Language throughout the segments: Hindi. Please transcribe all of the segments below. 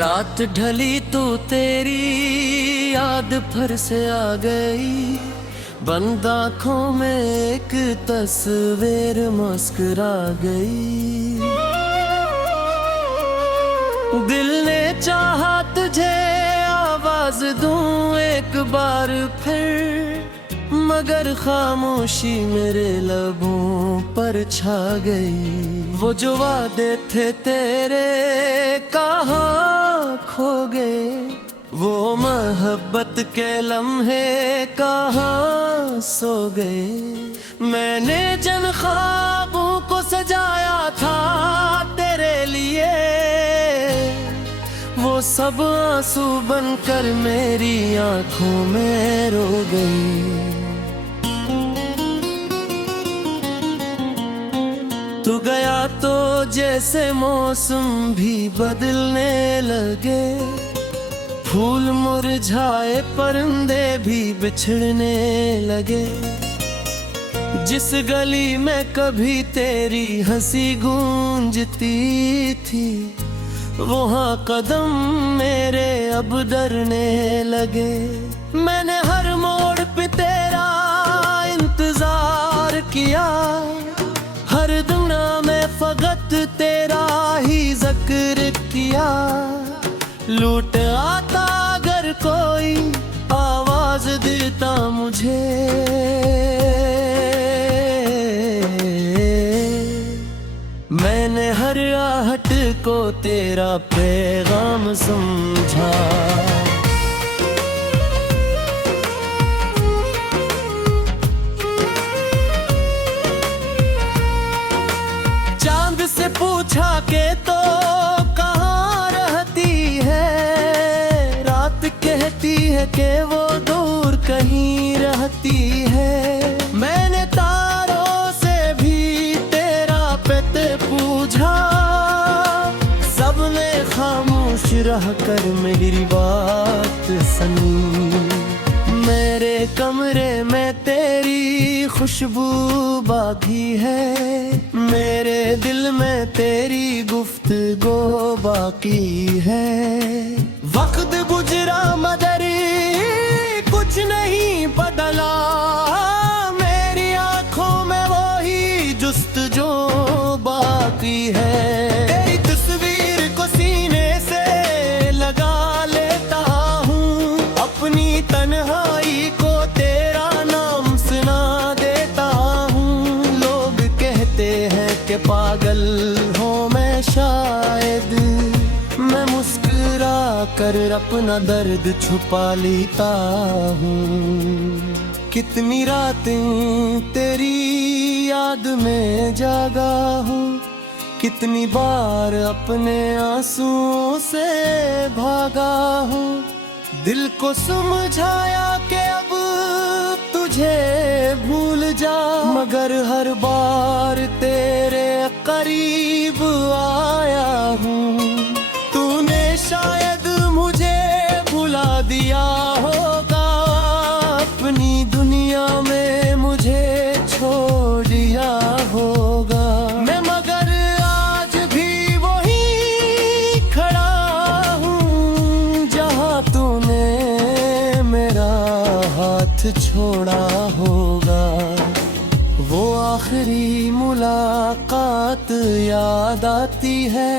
रात ढली तो तेरी याद फिर से आ गई। बंद आँखों में एक तस्वीर मुस्कुरा गई। दिल ने चाहा तुझे आवाज दूं एक बार फिर, मगर खामोशी मेरे लबों पर छा गई। वो जो वादे थे तेरे कहाँ खो गए, वो मोहब्बत के लम्हे कहाँ सो गए। मैंने जिन ख्वाबों को सजाया था तेरे लिए, वो सब आंसू बनकर मेरी आंखों में रो गई। तू गया तो जैसे मौसम भी बदलने लगे, फूल मुरझाए परिंदे भी बिछड़ने लगे। जिस गली में कभी तेरी हंसी गूंजती थी, वहाँ कदम मेरे अब डरने लगे। मैंने हर मोड़ पे तेरा इंतजार किया, हर दुना में फकत तेरा ही जिक्र किया। लूट आता अगर कोई आवाज देता मुझे, मैंने हर आहट को तेरा पैगाम समझा। चांद से पूछा के तो कहाँ रहती है, रात कहती है कि वो दूर कहीं रहती है। मैंने तारों से भी तेरा पता पूछा, सबने खामोश रह कर मेरी बात सुनी। मेरे कमरे में तेरी खुशबू बाकी है, मेरे दिल में तेरी गुफ्तगू बाकी है। वक्त गुजरा मगर कुछ नहीं बदला, मेरी आंखों में वही जुस्तजू बाकी है। तेरी तस्वीर को सीने से लगा लेता हूँ, अपनी तन्हाई को तेरा नाम सुना देता हूँ। लोग कहते हैं कि पागल हूँ मैं शायद, मैं मुस्कुरा कर अपना दर्द छुपा लेता हूँ। कितनी रातें तेरी याद में जागा हूँ, कितनी बार अपने आंसुओं से भागा हूँ। दिल को समझाया कि अब तुझे भूल जा, मगर हर बार तेरे करीब आया हूँ। तूने शायद मुझे भुला दिया होगा, अपनी दुनिया में मुझे छोड़ दिया होगा। मैं मगर आज भी वही खड़ा हूँ, जहाँ तूने मेरा हाथ छोड़ा होगा। वो आखिरी मुलाकात याद आती है,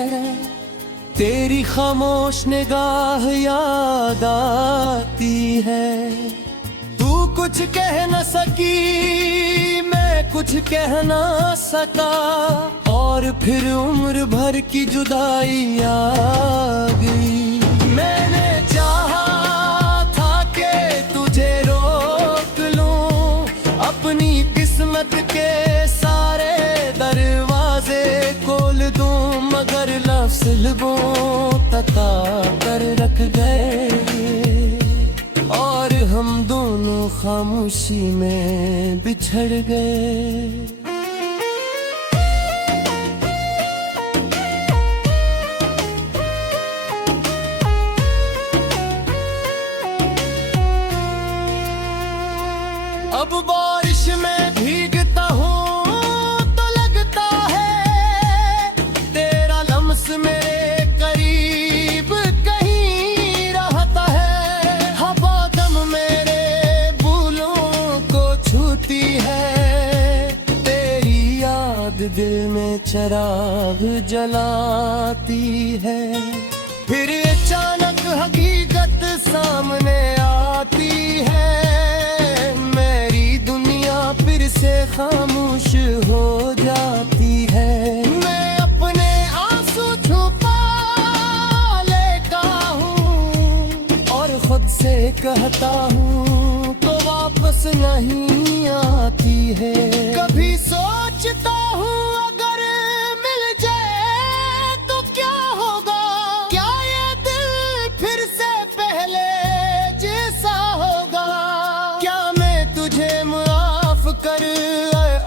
तेरी खामोश निगाह याद आती है। तू कुछ कह न सकी, मैं कुछ कह न सका, और फिर उम्र भर की जुदाई आ गई। मैंने चाहा था कि तुझे रोक लूं, अपनी किस्मत के सारे दरवाजे खोल दूं, मगर लफ्ज़ लबों तका कर रख गए, और हम दोनों खामोशी में बिछड़ गए। अब बारिश में भीगता हूँ तो लगता है तेरा लम्स मेरे करीब होती है। तेरी याद दिल में चिराग जलाती है। फिर अचानक हकीकत सामने आती है। मेरी दुनिया फिर से खामोश हो जाती है। मैं अपने आंसू छुपा लेता हूँ और खुद से कहता हूँ तो वापस नहीं आती है। कभी सोचता हूँ अगर मिल जाए तो क्या होगा। क्या ये दिल फिर से पहले जैसा होगा। क्या मैं तुझे माफ कर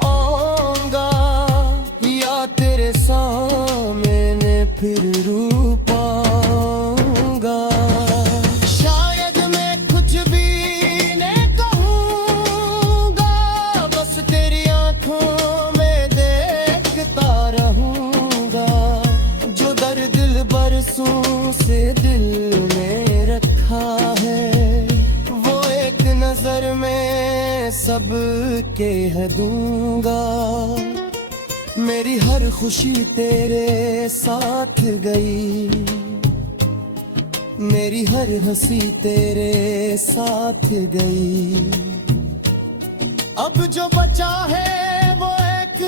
आऊंगा या तेरे सामने फिर रो पाऊंगा। शायद मैं कुछ भी नहीं कहूंगा। बस तेरी आंखों में देखता रहूंगा। जो दर्द दिल बरसों से दिल में रखा है वो एक नजर में सब कह दूंगा। मेरी हर खुशी तेरे साथ गई। मेरी हर हंसी तेरे साथ गई। अब जो बचा है वो एक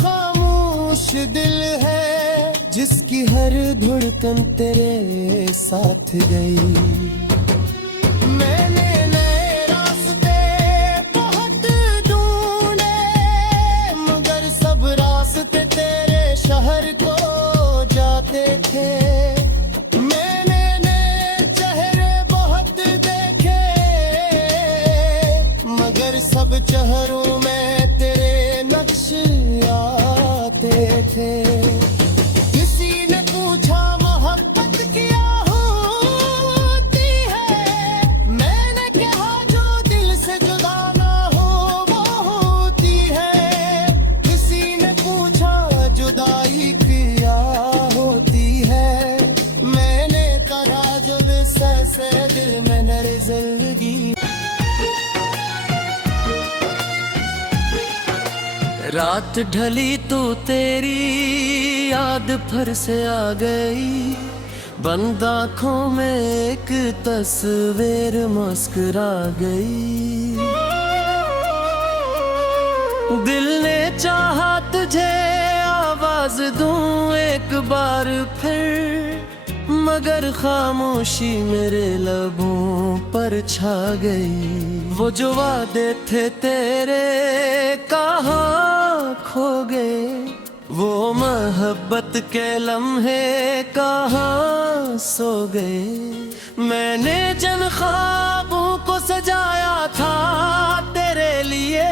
खामोश दिल है जिसकी हर धड़कन तेरे साथ गई। मैंने नए रास्ते बहुत ढूंढे मगर सब रास्ते तेरे शहर को जाते थे। मैंने नए चेहरे बहुत देखे मगर सब चेहरों में तेरे नक्श आते थे। किसी ने पूछा मोहब्बत क्या होती है। मैंने कहा जो दिल से जुदा ना हो वो होती है। किसी ने पूछा जुदाई क्या होती है। मैंने कहा जो से दिल में नज़रगी। रात ढली तो तेरी याद फिर से आ गई। बंद आँखों में एक तस्वीर मुस्कुरा गई। दिल ने चाहा तुझे आवाज दूं एक बार फिर मगर खामोशी मेरे लबों पर छा गई। वो जो वादे थे तेरे कहाँ खो गए। वो मोहब्बत के लम्हे कहाँ सो गए। मैंने जिन ख्वाबों को सजाया था तेरे लिए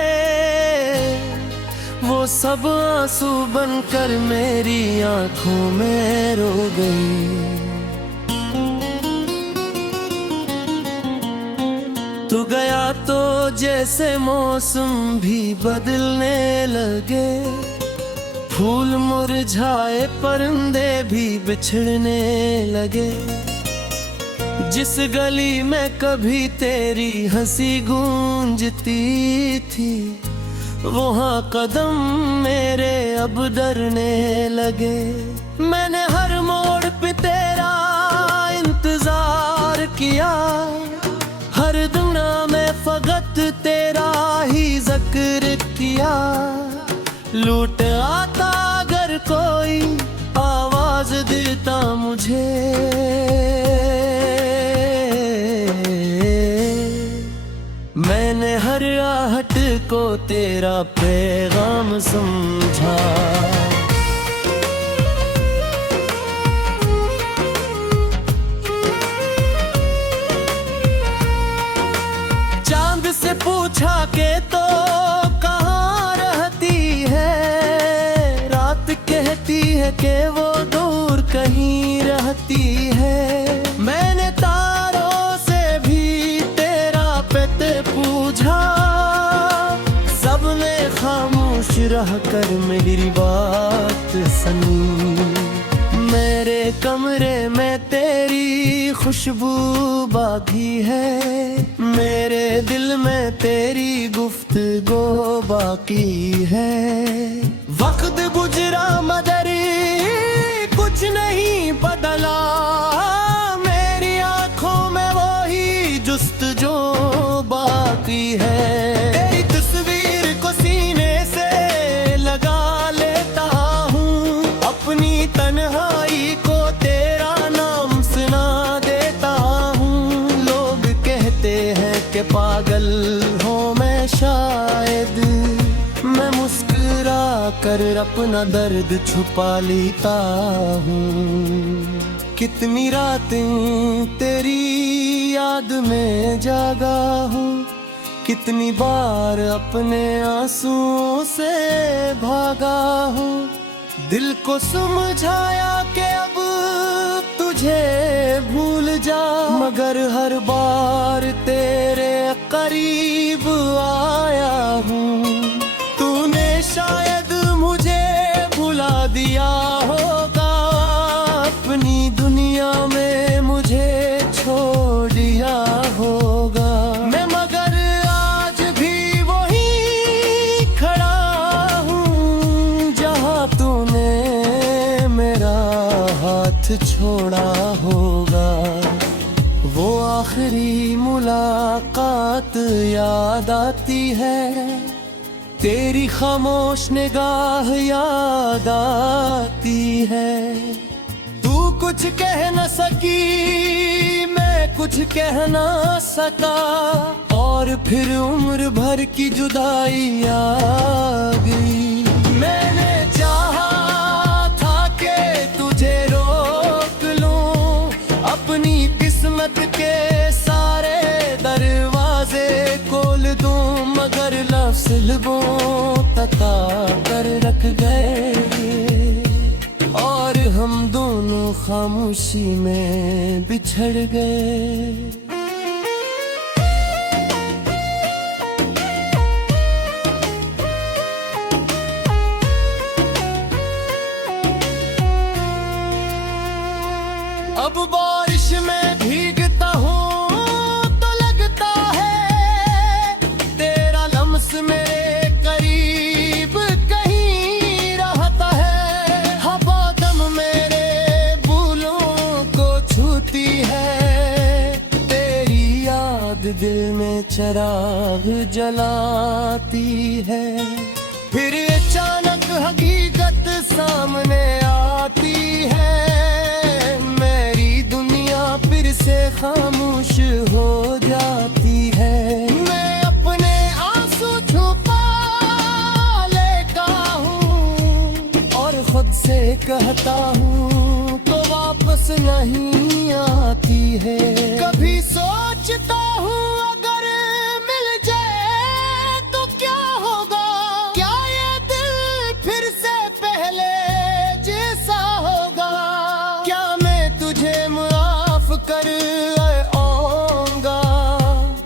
वो सब आंसू बनकर मेरी आंखों में रो गई। तू गया तो जैसे मौसम भी बदलने लगे। फूल मुरझाए परिंदे भी बिछड़ने लगे। जिस गली में कभी तेरी हंसी गूंजती थी वहाँ कदम मेरे अब डरने लगे। मैंने हर मोड़ पे तेरा इंतजार किया। हर दुना में फकत तेरा ही जिक्र किया। लूट आता अगर कोई आवाज देता मुझे मैंने हर आहट को तेरा पैगाम समझा। चांद से पूछा के तो कहाँ रहती है। रात कहती है कि वो दूर कहीं रहती है। मैंने तारों से भी तेरा पते पूछा। सबने खामोश रह कर मेरी बात सुनी। मेरे कमरे में तेरी खुशबू बाकी है, मेरे दिल में तेरी गुफ्तगू बाकी है। वक्त गुजरा मगर कुछ नहीं बदला, मेरी आंखों में वही जुस्तजू बाकी है। तेरी तस्वीर को सीने से लगा लेता हूँ, अपनी तन्हाई को तेरा नाम सुना देता हूँ। लोग कहते हैं कि पागल हूँ मैं शायद, मैं मुस्कुरा कर अपना दर्द छुपा लेता हूँ। कितनी रातें तेरी याद में जागा हूँ, कितनी बार अपने आंसुओं से भागा हूँ। दिल को समझाया कि अब तुझे भूल जा, मगर हर बार तेरे करीब आया हूँ। तूने शायद मुझे भुला दिया होगा, अपनी दुनिया में मुझे छोड़ दिया होगा। मैं मगर आज भी वही खड़ा हूँ, जहाँ तूने मेरा हाथ छोड़ा होगा। वो आखिरी मुलाकात याद आती है, तेरी खामोश निगाह याद आती है। तू कुछ कह न सकी, मैं कुछ कह ना सका, और फिर उम्र भर की जुदाई आ गई। मैंने चाहा था कि तुझे रोक लूं, अपनी किस्मत के सारे दरवाजे खोल दूं, मगर लफ्ज़ लबों तका कर रख गए, और हम दोनों खामोशी में बिछड़ गए। अब बारिश में भीगता हूँ तो लगता है तेरा लम्स मेरे करीब कहीं रहता है। हवा दम मेरे बूलों को छूती है, तेरी याद दिल में चिराग जलाती है। फिर अचानक हकीकत सामने आती है, फिर से खामोश हो जाती है। मैं अपने आंसू छुपा लेता हूँ, और खुद से कहता हूँ तो वापस नहीं आती है। कभी सोचता हूँ अगर मिल जाए तो क्या होगा, क्या ये दिल फिर से पहले जैसा होगा। क्या मैं तुझे कर आऊंगा,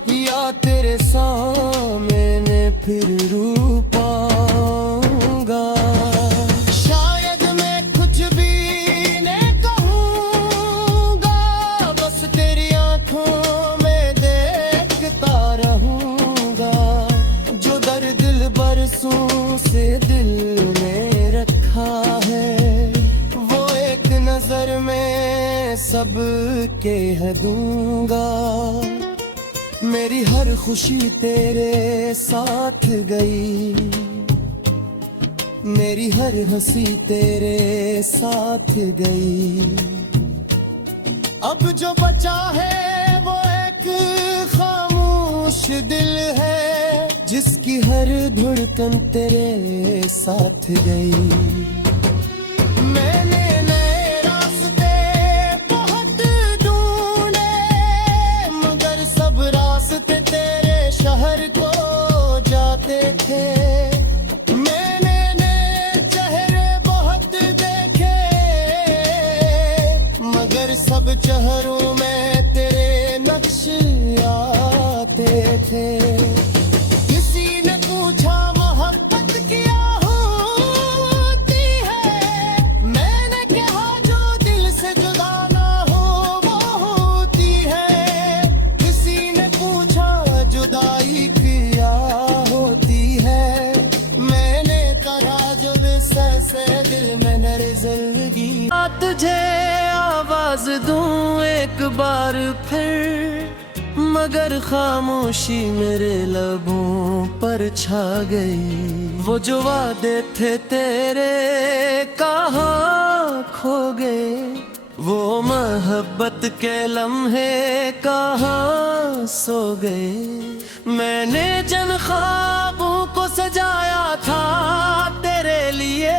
या तेरे सामने फिर रू पाऊंगा। शायद मैं कुछ भी नहीं कहूंगा, बस तेरी आंखों में देखता रहूंगा। जो दर्द दिल बरसों से दिल में रखा है, वो एक नजर में सब के दूंगा। मेरी हर खुशी तेरे साथ गई, मेरी हर हंसी तेरे साथ गई। अब जो बचा है वो एक खामोश दिल है, जिसकी हर धड़कन तेरे साथ गई। मैंने शहर को जाते थे, मैंने नए चेहरे बहुत देखे, मगर सब चेहरों में तेरे नक्श आते थे। किसी ने पूछा मोहब्बत क्या होती तुझे आवाज दूं एक बार फिर, मगर खामोशी मेरे लबों पर छा गई। वो जो वादे थे तेरे कहाँ खो गए, वो मोहब्बत के लम्हे कहाँ सो गए। मैंने जिन ख्वाबों को सजाया था तेरे लिए,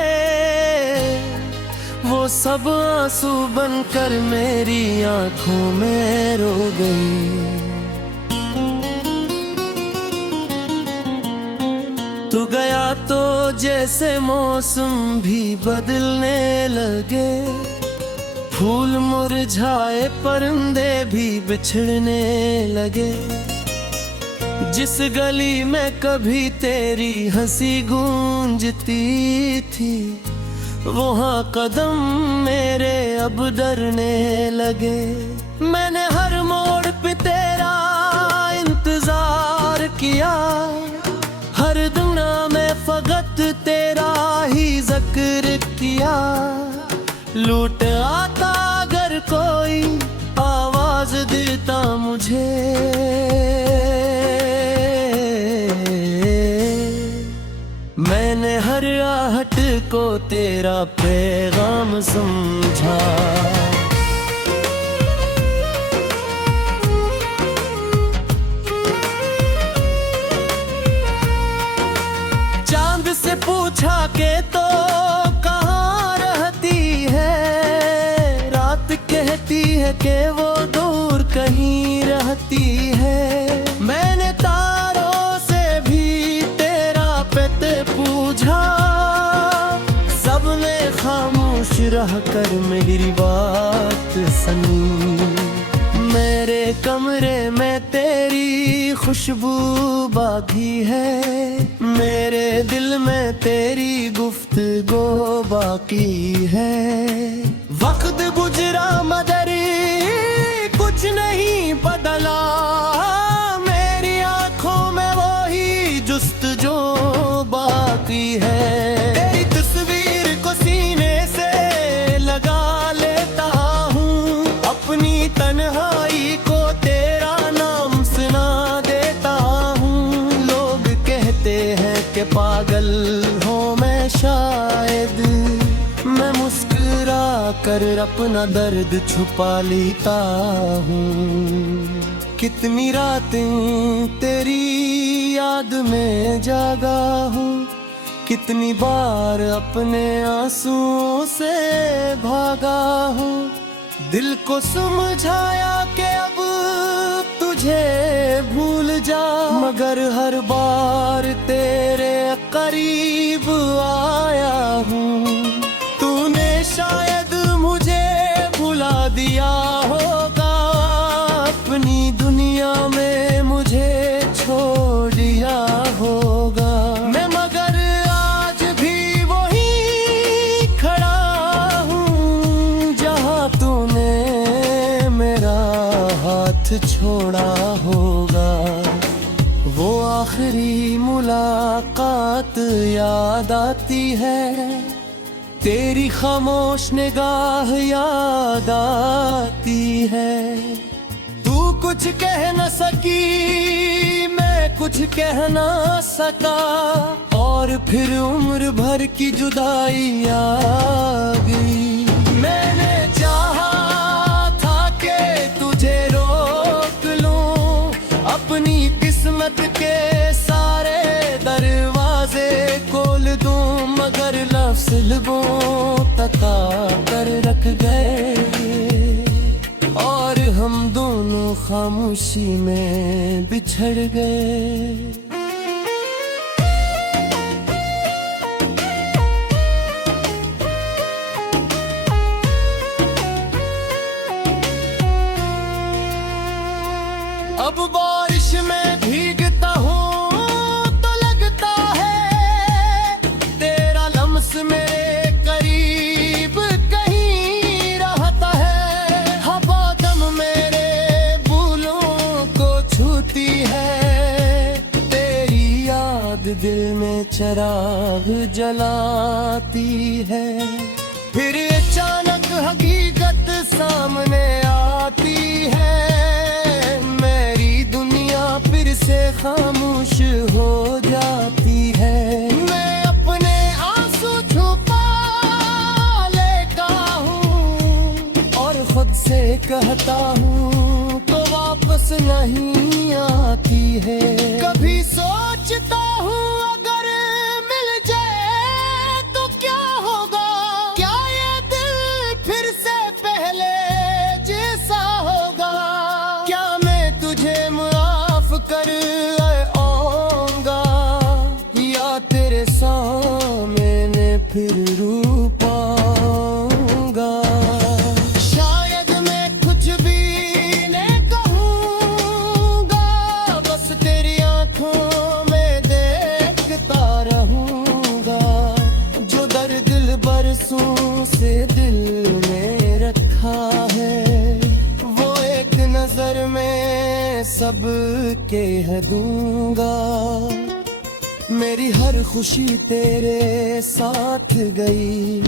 वो सब आंसू बनकर मेरी आंखों में रो गई। तू गया तो जैसे मौसम भी बदलने लगे, फूल मुरझाए परिंदे भी बिछड़ने लगे। जिस गली में कभी तेरी हंसी गूंजती थी, वहाँ कदम मेरे अब डरने लगे। मैंने हर मोड़ पे तेरा इंतजार किया, हर दुना में फकत तेरा ही जिक्र किया। लूट आता अगर कोई आवाज देता मुझे, मैंने हर आहट को तेरा पैगाम समझा। चांद से पूछा के तो कहाँ रहती है, रात कहती है कि वो दूर कहीं रहती है। मैंने तारों से भी तेरा पते पूछा, सबने खामोश रह कर मेरी बात सुनी। मेरे कमरे में तेरी खुशबू बाकी है, मेरे दिल में तेरी गुफ्तगू बाकी है। वक्त गुजरा मगर कुछ नहीं बदला, मेरी आंखों में वही जुस्तजू बाकी है। तेरी तस्वीर को सीने से लगा लेता हूँ, अपनी तन्हाई को तेरा नाम सुना देता हूँ। लोग कहते हैं कि पागल हूँ मैं शायद, मैं मुस्कुरा कर अपना दर्द छुपा लेता हूँ। कितनी रातें तेरी याद में जागा हूँ, कितनी बार अपने आंसुओं से भागा हूँ। दिल को समझाया कि अब तुझे भूल जा, मगर हर बार तेरे करीब आया हूँ। तूने शायद मुझे भुला दिया होगा, अपनी दुनिया में मुझे छोड़ दिया होगा। मैं मगर आज भी वही खड़ा हूँ, जहाँ तूने मेरा हाथ छोड़ा होगा। वो आखिरी मुलाकात याद आती है, तेरी खामोश निगाह याद आती है। तू कुछ कह न सकी, मैं कुछ कह न सका, और फिर उम्र भर की जुदाई आ गई। मैंने चाहा था कि तुझे रोक लूं, अपनी किस्मत के सारे दरवाजे खोल दूं, मगर लफ्ज़ लबों तक कर रख गए, और हम दोनों खामोशी में बिछड़ गए। अब बारिश में भीगता हूँ तो लगता है तेरा लम्स मेरे करीब कहीं रहता है। हवा दम मेरे बूलों को छूती है, तेरी याद दिल में चिराग जलाती है। फिर अचानक हकीकत सामने आती है, मेरी दुनिया फिर से खामोश हो जाती है। मैं अपने आंसू छुपा लेता हूँ और खुद से कहता हूँ तो वापस नहीं आती है। कभी सोचता हूँ अगर मिल जाए तो क्या होगा, क्या ये दिल फिर से पहले जैसा होगा, क्या मैं तुझे माफ कर आऊंगा या तेरे सामने फिर रू पाऊंगा। शायद मैं कुछ भी नहीं कहूंगा, बस तेरी आंखों में देखता रहूंगा। जो दर्द दिल बरसों से दिल में रखा है, वो एक नजर में सब कह दूंगा। मेरी हर खुशी तेरे साथ गई,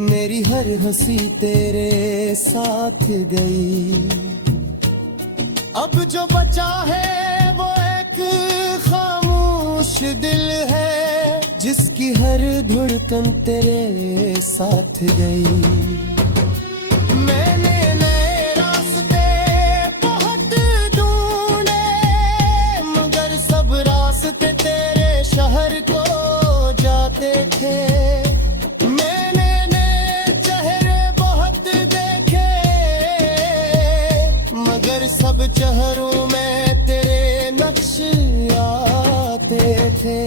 मेरी हर हंसी तेरे साथ गई। अब जो बचा है वो एक खामोश दिल है, जिसकी हर धड़कन तेरे साथ गई। मैंने नए रास्ते बहुत ढूंढे, मगर सब रास्ते तेरे शहर को जाते थे। मैंने नए चेहरे बहुत देखे, मगर सब चेहरों में तेरे नक्श आते थे।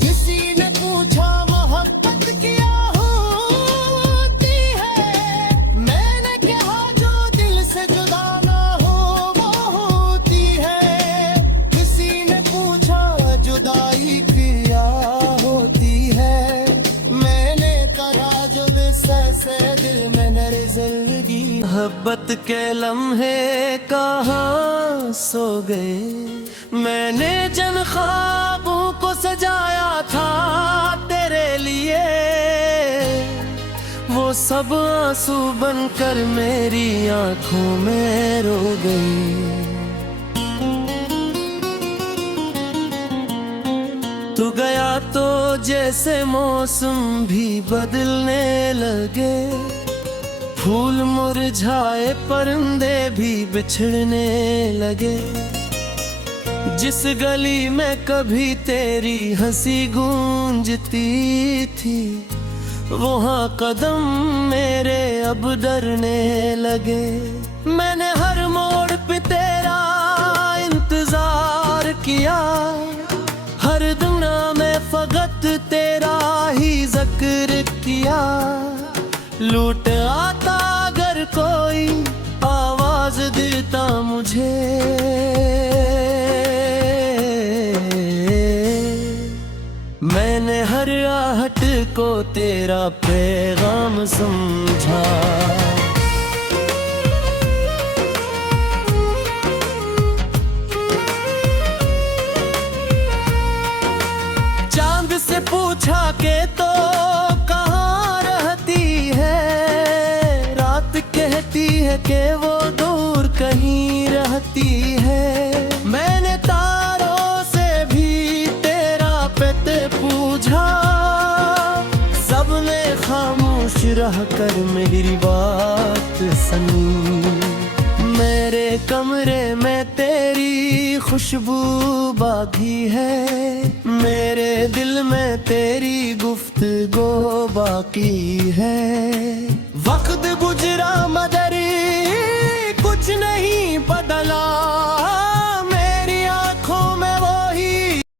किसी ने पूछा मोहब्बत क्या होती है, मैंने कहा जो दिल से जुदा ना हो वो होती है। किसी ने पूछा जुदाई क्या होती है, मैंने कहा जो से दिल में नज़रगी। मोहब्बत के लम्हे कहाँ सो गए, मैंने जन ख्वाबों को सजाया था तेरे लिए, वो सब आंसू बनकर मेरी आंखों में रो गई। तू गया तो जैसे मौसम भी बदलने लगे, फूल मुरझाए परिंदे भी बिछड़ने लगे। जिस गली में कभी तेरी हंसी गूंजती थी, वहाँ कदम मेरे अब डरने लगे। मैंने हर मोड़ पे तेरा इंतजार किया, हर दुना में फकत तेरा ही जिक्र किया। लूट आता अगर कोई आवाज देता मुझे, मैंने हर आहट को तेरा पैगाम समझा। चांद से पूछा के तो कहाँ रहती है, रात कहती है कि वो दूर कहीं रहती है। मैंने तारों से भी तेरा पते पूछा, सबने खामोश रह कर मेरी बात सुनी। मेरे कमरे में तेरी खुशबू बाकी है, मेरे दिल में तेरी गुफ्तगू बाकी है। वक्त गुजरा मगर कुछ नहीं बदला,